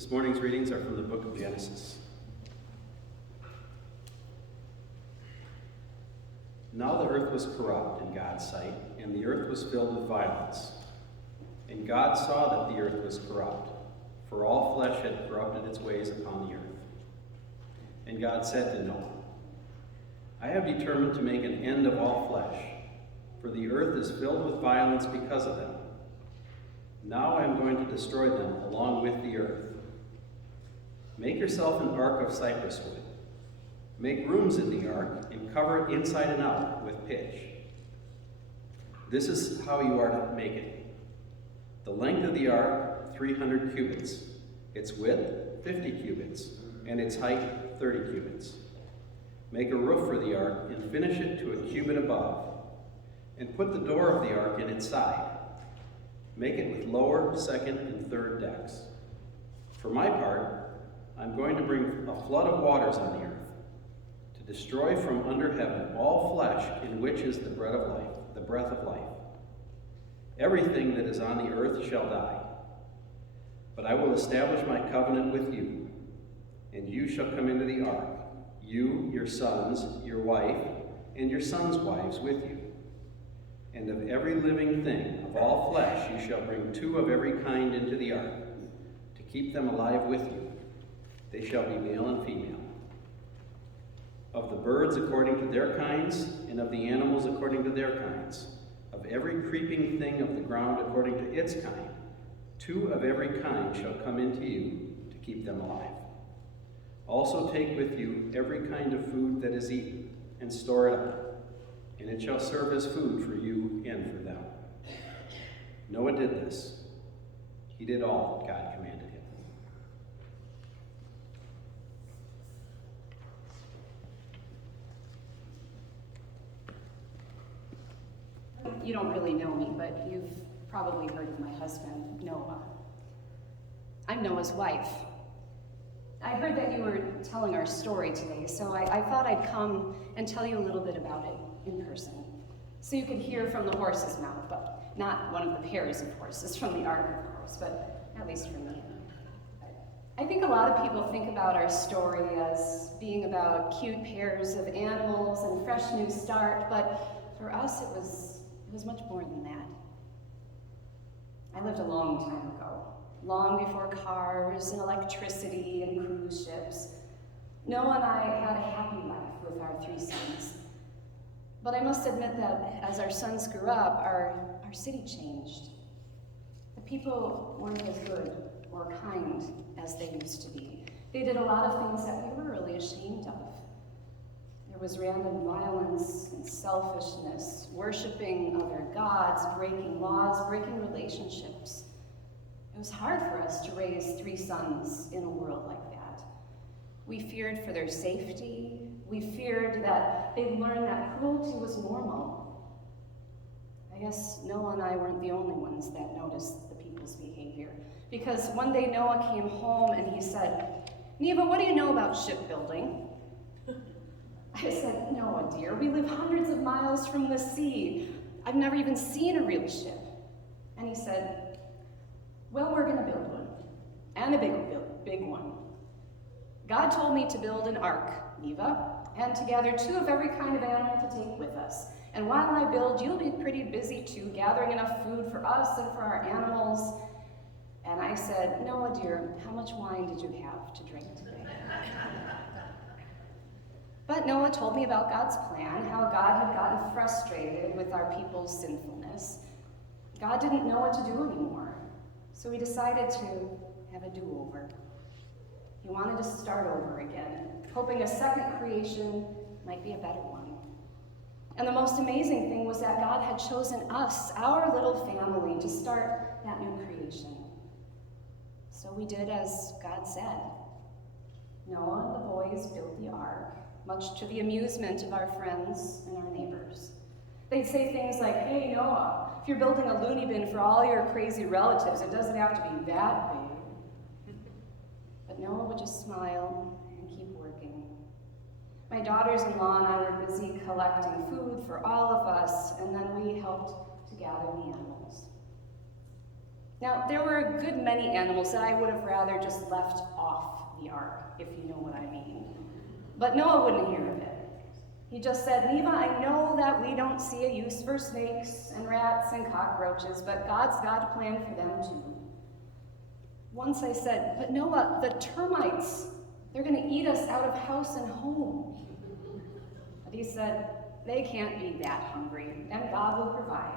This morning's readings are from the book of Genesis. Now the earth was corrupt in God's sight, and the earth was filled with violence. And God saw that the earth was corrupt, for all flesh had corrupted its ways upon the earth. And God said to Noah, I have determined to make an end of all flesh, for the earth is filled with violence because of them. Now I am going to destroy them along with the earth. Make yourself an ark of cypress wood. Make rooms in the ark and cover it inside and out with pitch. This is how you are to make it. The length of the ark, 300 cubits. Its width, 50 cubits. And its height, 30 cubits. Make a roof for the ark and finish it to a cubit above. And put the door of the ark in its side. Make it with lower, second, and third decks. For my part, I'm going to bring a flood of waters on the earth, to destroy from under heaven all flesh in which is the breath of life. Everything that is on the earth shall die. But I will establish my covenant with you, and you shall come into the ark, you, your sons, your wife, and your sons' wives with you. And of every living thing, of all flesh, you shall bring 2 of every kind into the ark, to keep them alive with you. They shall be male and female. Of the birds according to their kinds, and of the animals according to their kinds. Of every creeping thing of the ground according to its kind. 2 of every kind shall come into you, to keep them alive. Also take with you every kind of food that is eaten, and store it up. And it shall serve as food for you and for them. Noah did this. He did all that God commanded him. You don't really know me, but you've probably heard of my husband, Noah. I'm Noah's wife. I heard that you were telling our story today, so I thought I'd come and tell you a little bit about it in person, so you could hear from the horse's mouth, but not one of the pairs of horses from the ark, of course, but at least from me. I think a lot of people think about our story as being about cute pairs of animals and a fresh new start, but for us it was much more than that. I lived a long time ago, long before cars and electricity and cruise ships. Noah and I had a happy life with our 3 sons. But I must admit that as our sons grew up, our city changed. The people weren't as good or kind as they used to be. They did a lot of things that we were really ashamed of. There was random violence and selfishness, worshiping other gods, breaking laws, breaking relationships. It was hard for us to raise 3 sons in a world like that. We feared for their safety. We feared that they'd learn that cruelty was normal. I guess Noah and I weren't the only ones that noticed the people's behavior. Because one day Noah came home and he said, Neva, what do you know about shipbuilding? I said, Noah, dear, we live hundreds of miles from the sea. I've never even seen a real ship. And he said, well, we're going to build one, and a big one. God told me to build an ark, Neva, and to gather 2 of every kind of animal to take with us. And while I build, you'll be pretty busy too, gathering enough food for us and for our animals. And I said, Noah, dear, how much wine did you have to drink today? But Noah told me about God's plan, how God had gotten frustrated with our people's sinfulness. God didn't know what to do anymore, so he decided to have a do-over. He wanted to start over again, hoping a second creation might be a better one. And the most amazing thing was that God had chosen us, our little family, to start that new creation. So we did as God said. Noah and the boys built the ark, much to the amusement of our friends and our neighbors. They'd say things like, hey, Noah, if you're building a loony bin for all your crazy relatives, it doesn't have to be that big. But Noah would just smile and keep working. My daughters-in-law and I were busy collecting food for all of us, and then we helped to gather the animals. Now, there were a good many animals that I would have rather just left off the ark, if you know what I mean. But Noah wouldn't hear of it. He just said, Neva, I know that we don't see a use for snakes and rats and cockroaches, but God's got a plan for them too. Once I said, but Noah, the termites, they're going to eat us out of house and home. But he said, they can't be that hungry, and God will provide.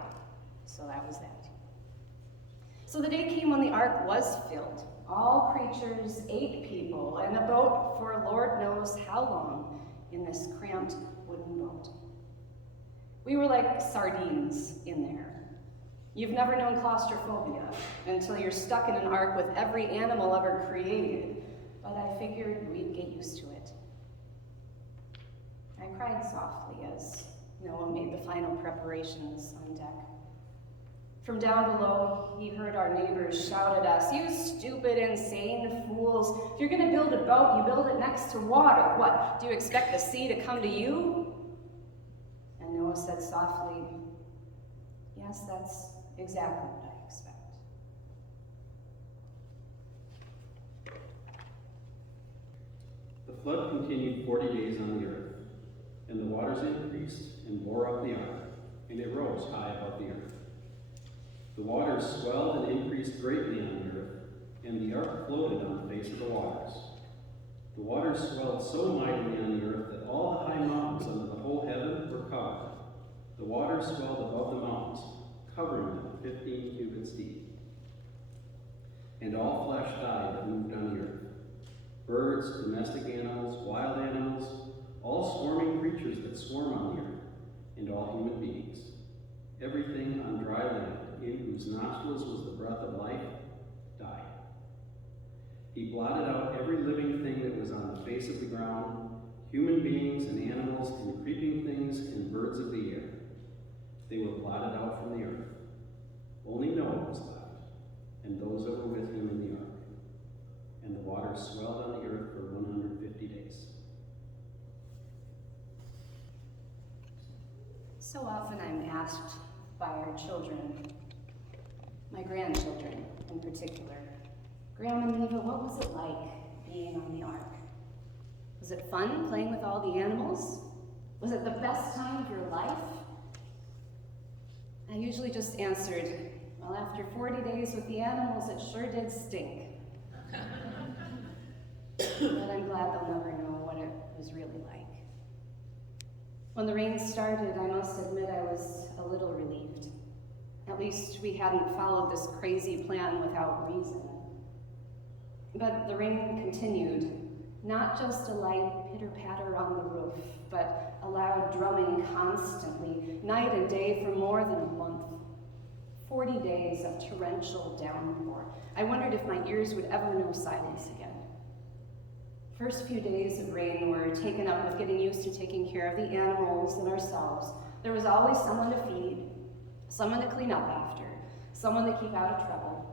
So that was that. So the day came when the ark was filled. All creatures, 8 people, and a boat for Lord knows how long in this cramped wooden boat. We were like sardines in there. You've never known claustrophobia until you're stuck in an ark with every animal ever created, but I figured we'd get used to it. I cried softly as Noah made the final preparations on deck. From down below, he heard our neighbors shout at us, "You stupid, insane fools. If you're going to build a boat, you build it next to water. What, do you expect the sea to come to you?" And Noah said softly, "Yes, that's exactly what I expect." The flood continued 40 days on the earth, and the waters increased and bore up the ark, and it rose high above the earth. The waters swelled and increased greatly on the earth, and the ark floated on the face of the waters. The waters swelled so mightily on the earth that all the high mountains under the whole heaven were covered. The waters swelled above the mountains, covering them 15 cubits deep. And all flesh died that moved on the earth. Birds, domestic animals, wild animals, all swarming creatures that swarm on the earth, and all human beings. Everything on dry land, in whose nostrils was the breath of life, died. He blotted out every living thing that was on the face of the ground, human beings and animals and creeping things and birds of the air. They were blotted out from the earth. Only Noah was left, and those that were with him in the ark. And the waters swelled on the earth for 150 days. So often I'm asked by our children, my grandchildren in particular, "Grandma Neva, what was it like being on the ark? Was it fun playing with all the animals? Was it the best time of your life?" I usually just answered, "Well, after 40 days with the animals, it sure did stink." But I'm glad they'll never know what it was really like. When the rain started, I must admit I was a little relieved. At least we hadn't followed this crazy plan without reason. But the rain continued, not just a light pitter-patter on the roof, but a loud drumming constantly, night and day for more than a month. 40 days of torrential downpour. I wondered if my ears would ever know silence again. First few days of rain were taken up with getting used to taking care of the animals and ourselves. There was always someone to feed, someone to clean up after, someone to keep out of trouble.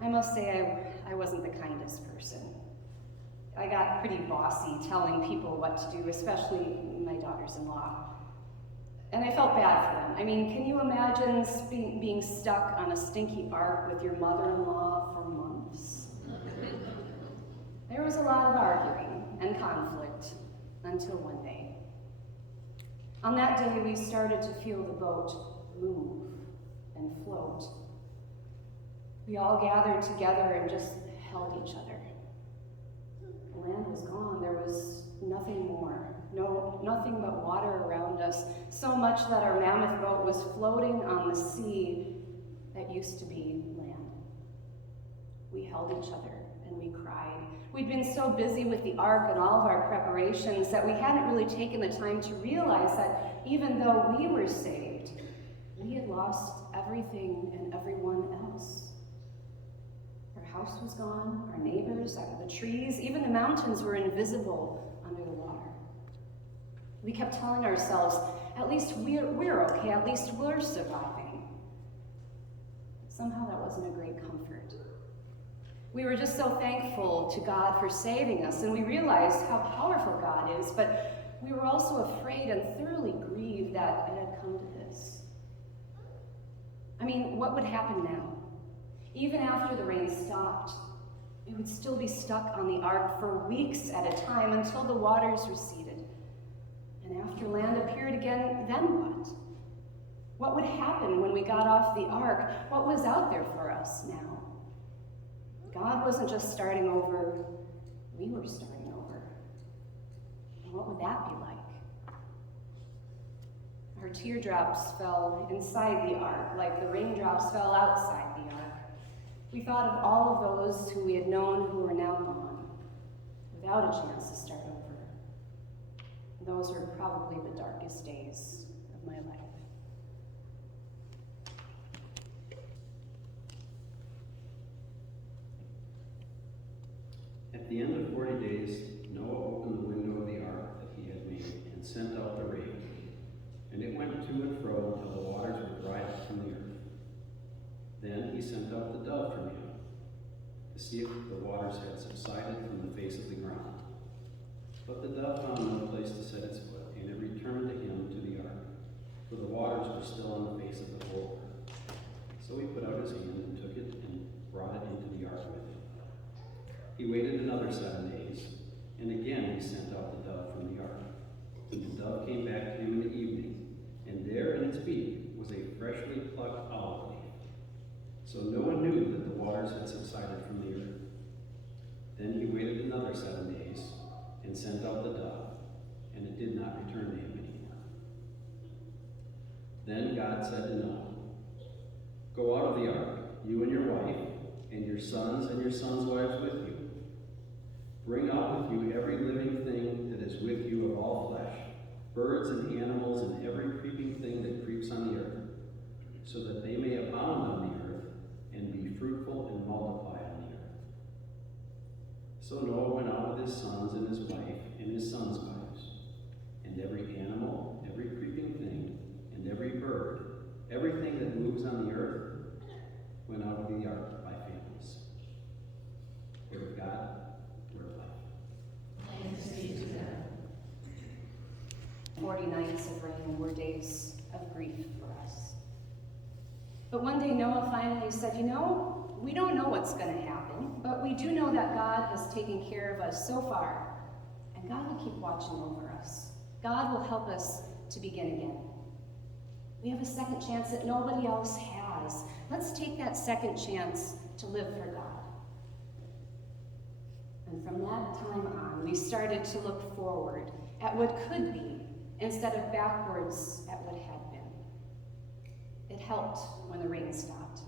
I must say I wasn't the kindest person. I got pretty bossy telling people what to do, especially my daughters-in-law. And I felt bad for them. I mean, can you imagine being stuck on a stinky ark with your mother-in-law for months? There was a lot of arguing and conflict until one day. On that day, we started to feel the boat move and float. We all gathered together and just held each other. The land was gone. There was nothing more. Nothing but water around us, so much that our mammoth boat was floating on the sea that used to be land. We held each other and we cried. We'd been so busy with the ark and all of our preparations that we hadn't really taken the time to realize that even though we were saved, we had lost everything and everyone else. Our house was gone, our neighbors, the trees, even the mountains were invisible under the water. We kept telling ourselves, at least we're okay, at least we're surviving. Somehow that wasn't a great comfort. We were just so thankful to God for saving us, and we realized how powerful God is, but we were also afraid and thoroughly grieved that it had come to this. I mean, what would happen now? Even after the rain stopped, we would still be stuck on the ark for weeks at a time until the waters receded. And after land appeared again, then what? What would happen when we got off the ark? What was out there for us now? God wasn't just starting over, we were starting over. And what would that be like? Our teardrops fell inside the ark, like the raindrops fell outside the ark. We thought of all of those who we had known who were now gone, without a chance to start over. Those were probably the darkest days of my life. At the end of 40 days, Noah opened the window of the ark that he had made and sent out the raven. And it went to and fro until the waters were dried up from the earth. Then he sent out the dove from him to see if the waters had subsided from the face of the ground. But the dove found no place to set its foot, and it returned to him to the ark, for the waters were still on the face of the whole earth. So he put out his hand and took it and brought it into the ark with him. He waited another 7 days, and again he sent out the dove from the ark. The dove came back to him in the evening, and there in its beak was a freshly plucked olive leaf. So Noah knew that the waters had subsided from the earth. Then he waited another 7 days and sent out the dove, and it did not return to him anymore. Then God said to Noah, "Go out of the ark, you and your wife, and your sons wives with you. Bring out with you every living thing that is with you of all flesh, birds and animals and every creeping thing that creeps on the earth, so that they may abound on the earth and be fruitful and multiply on the earth." So Noah went out with his sons and his wife and his sons' wives, and every animal, every creeping thing, and every bird, everything that moves on the earth, went out of the ark by families. Word of God, word of life. Thanks be to God. 40 nights of rain were days of grief for us. But one day Noah finally said, we don't know what's going to happen, but we do know that God has taken care of us so far, and God will keep watching over us. God will help us to begin again. We have a second chance that nobody else has. Let's take that second chance to live for God. And from that time on, we started to look forward at what could be instead of backwards at what had been. It helped when the rain stopped.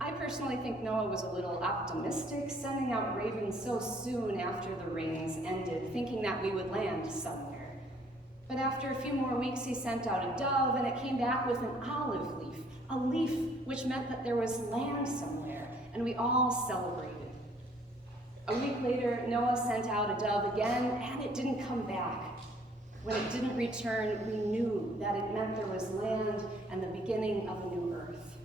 I personally think Noah was a little optimistic, sending out ravens so soon after the rains ended, thinking that we would land somewhere. But after a few more weeks, he sent out a dove, and it came back with an olive leaf, a leaf which meant that there was land somewhere, and we all celebrated. A week later, Noah sent out a dove again, and it didn't come back. When it didn't return, we knew that it meant there was land and the beginning of a new earth.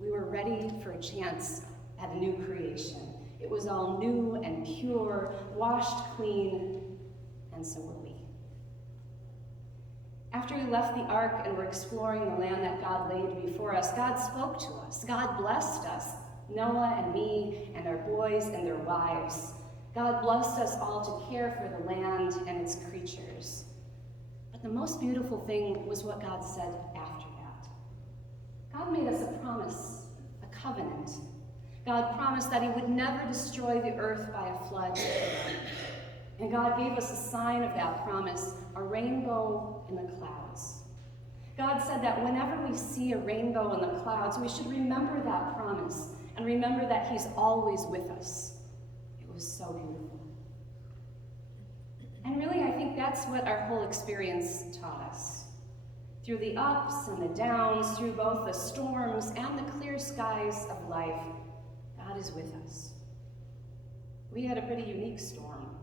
We were ready for a chance at a new creation. It was all new and pure, washed clean, and so were we. After we left the ark and were exploring the land that God laid before us, God spoke to us. God blessed us, Noah and me and our boys and their wives. God blessed us all to care for the land and its creatures. But the most beautiful thing was what God said after that. God made us a promise, a covenant. God promised that he would never destroy the earth by a flood again. And God gave us a sign of that promise, a rainbow in the clouds. God said that whenever we see a rainbow in the clouds, we should remember that promise and remember that he's always with us. It was so beautiful. And really, I think that's what our whole experience taught us. Through the ups and the downs, through both the storms and the clear skies of life, God is with us. We had a pretty unique storm,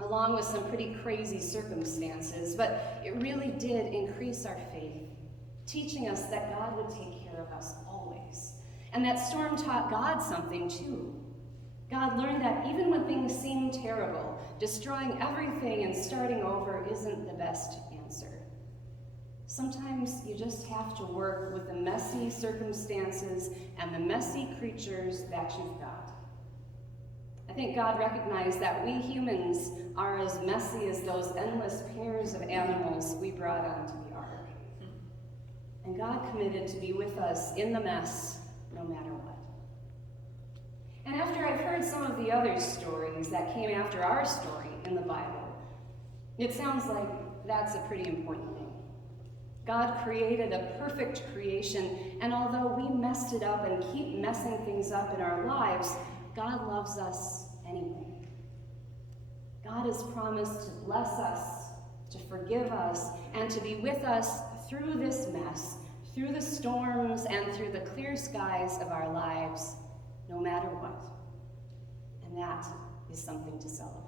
along with some pretty crazy circumstances, but it really did increase our faith, teaching us that God would take care of us always. And that storm taught God something too. God learned that even when things seem terrible, destroying everything and starting over isn't the best answer. Sometimes you just have to work with the messy circumstances and the messy creatures that you've got. I think God recognized that we humans are as messy as those endless pairs of animals we brought onto the ark. And God committed to be with us in the mess, no matter what. And after I've heard some of the other stories that came after our story in the Bible, it sounds like that's a pretty important thing. God created a perfect creation, and although we messed it up and keep messing things up in our lives, God loves us anyway. God has promised to bless us, to forgive us, and to be with us through this mess, through the storms, and through the clear skies of our lives, no matter what. And that is something to celebrate.